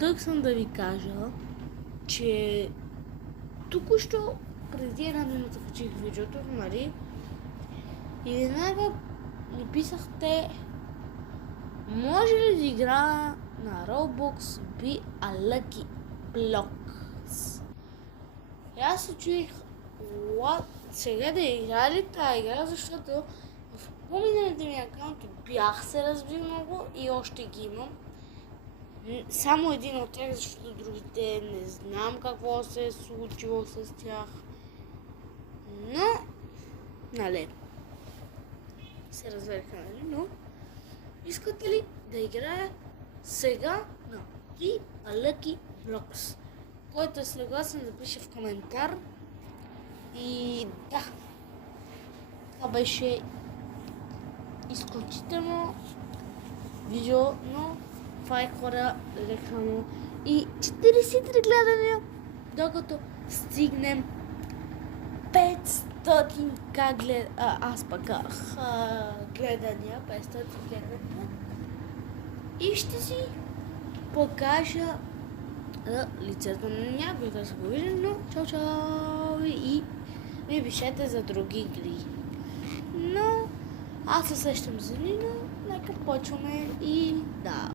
Тук съм да ви кажа, че току-що преди една минута качих видеото, нали? И веднага ми писахте, може ли да игра на Roblox Be a Lucky Blocks? И аз се чуих, сега да игра ли тази игра, защото в по-миналите ми акаунти бях се разбил много и още ги имам. Само един от тях, защото другите не знам какво се е случило с тях. Но, нали, се развериха, нали, но искате ли да играя сега на Be a Lucky Blocks? Който е съгласен да пише в коментар. И да, това беше изключително видео, но това е хора лекано и 40 гледания, докато стигнем 500 гледания, 500 гледания. И ще си покажа лицето на някой да се го видим, но чао и ми пишете за други игри. Но аз се сещам за Нино, нека почваме и да.